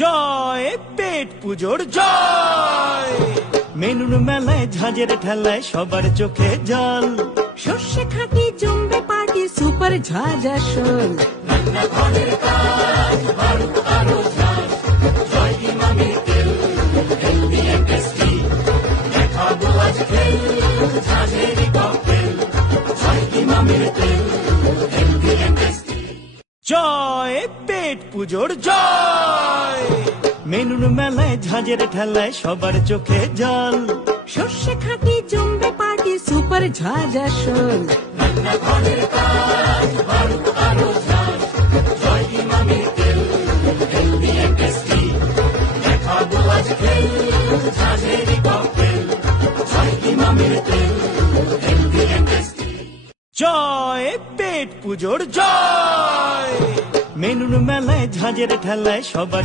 জয় পেট পুজোর জয়। মেনুর মেলায় ঝাঁঝের ঠেলায় সবার চোখে জল। সর্ষে খাঁটি জমবে পার্টি সুপার ঝাঁঝ আসল। জয় পেট পুজোর জয়। মেনুর মেলায় ঝাঁঝের ঠেলায় সবার চোখে জল। সর্ষে খাঁটি জমবে পার্টি সুপার ঝাঁঝ আসল। জয় পেট পুজোর জয়। মেনুর মেলায় ঝাঁঝের ঠেলায় সবার